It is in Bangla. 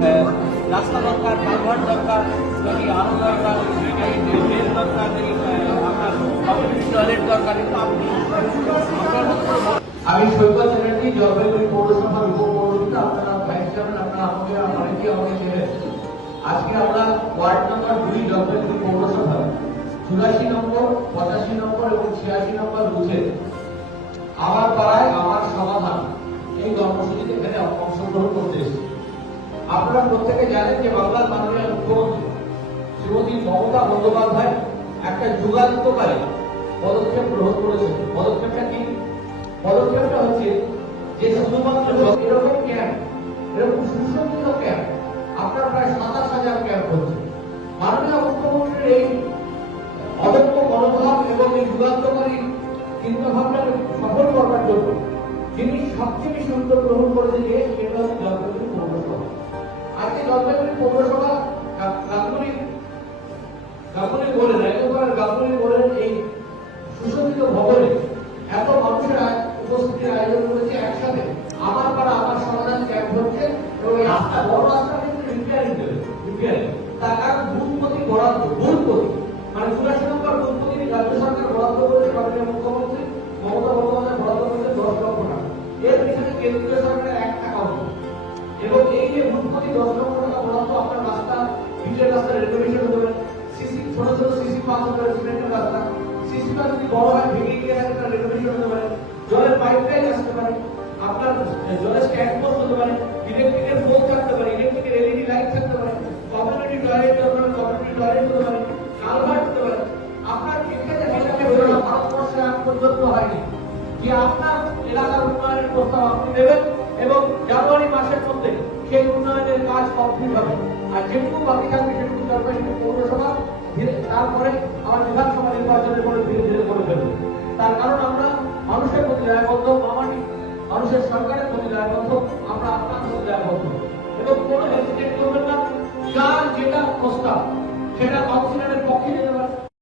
রাস্তা দরকার, কালভার্ট দরকার, নাকি আরও দরকার, ড্রেন দরকার, নাকি আপনার কমিউনিটি টয়লেট দরকার, কিন্তু আপনি আমি সৈকত চ্যাটার্জি, জলপাইগুড়ি পৌরসভার উপপৌরহিত। আপনারা ভাইস চেয়ারম্যান, আপনারা আমাকে আমাকে ছিলেন। আজকে আমরা ওয়ার্ড নম্বর 2 জলপাইগুড়ি পৌরসভার 84 নম্বর, 85 নম্বর এবং 86 নম্বর বুথে আমার পাড়ায় আমার সমাধান এই কর্মসূচিতে এখানে অংশগ্রহণ করতে এসেছি। আপনারা প্রত্যেকে জানেন যে বাংলার মাননীয় মুখ্যমন্ত্রী শ্রীমতী মমতা বন্দ্যোপাধ্যায় একটা যুগান্তকারী পদক্ষেপ গ্রহণ করেছেন। পদক্ষেপটা কি? পদক্ষেপটা হচ্ছে যে শুধুমাত্র এরকম ক্যাম্প, এরকম সুসজ্জিত ক্যাম্প, আপনার প্রায় 27,000 ক্যাম্প হচ্ছে। মাননীয় মুখ্যমন্ত্রীর এই অদম্য মনোভাব এবং এই যুগান্তকারী চিন্তাভাবনাকে সফল করবার জন্য যিনি সবচেয়ে বেশি উদ্যোগ গ্রহণ করেছেন সেটা হচ্ছে জলপাইগুড়ি পৌরসভা। আজকে জলপাইগুড়ি পৌরসভা গাঙ্গুলি বলেন, একেবারে গাঙ্গুলি বলেন এই সুসজ্জিত ভবনে এত মানুষের উপস্থিতির আয়োজন করেছে একসাথে। আমার পাড়া আমার সমাধান ক্যাম্প হচ্ছে এবং এই রাস্তা, বড় রাস্তা কিন্তু রিপেয়ারিং তার কারণ বুথপতি বরাদ্দ, বুথপতি মানে 84 নম্বর বুথপতি রাজ্য সরকার বরাদ্দ করেছে, মাননীয় মুখ্যমন্ত্রী মমতা বন্দ্যোপাধ্যায় বরাদ্দ করেছে 10 লক্ষ টাকা। এর পিছনে কেন্দ্রীয় সরকারের 1 টাকাও নেই। এবং এই যে বুথপতি 10 লক্ষ টাকা বরাদ্দ, আপনার রাস্তা, পিচের রাস্তা রেনোভেশন হতে পারে, সিসি ছোট ছোট সিসি পাস হতে পারে, সিমেন্টের রাস্তা, সিসিটা যদি বড় হয় ভেঙে গিয়ে একটা রেনোভেশন হতে পারে, জলের পাইপলাইন আসতে পারে, আপনার জলের স্ট্যান্ড পোস্ট হতে পারে, ইলেকট্রিকের পোল থাকতে পারে, ইলেকট্রিকের এলইডি লাইট থাকতে পারে, কমিউনিটি টয়লেট কমিউনিটি টয়লেট হতে পারে, কালভার্ট হতে পারে। আপনার এখানে ভারতবর্ষে আজ পর্যন্ত হয়নি যে আপনার এলাকার উন্নয়নের প্রস্তাব আপনি দেবেন এবং জানুয়ারি মাসের মধ্যে সেই উন্নয়নের কাজ কমপ্লিট হবে। আর যেটুকু বাকি থাকবে সেটুকু জলপাইগুড়ি পৌরসভা তারপরে আমার বিধানসভা নির্বাচনের পরে ধীরে ধীরে করে ফেলবে। তার কারণ আমরা মানুষের প্রতি দায়বদ্ধ, মানুষের সরকারের প্রতি দায়বদ্ধ, আমরা আপনার প্রতি দায়বদ্ধ। এবং কোনো হেজিটেট করবেন না, যার যেটা প্রস্তাব সেটা কাউন্সিলরের পক্ষে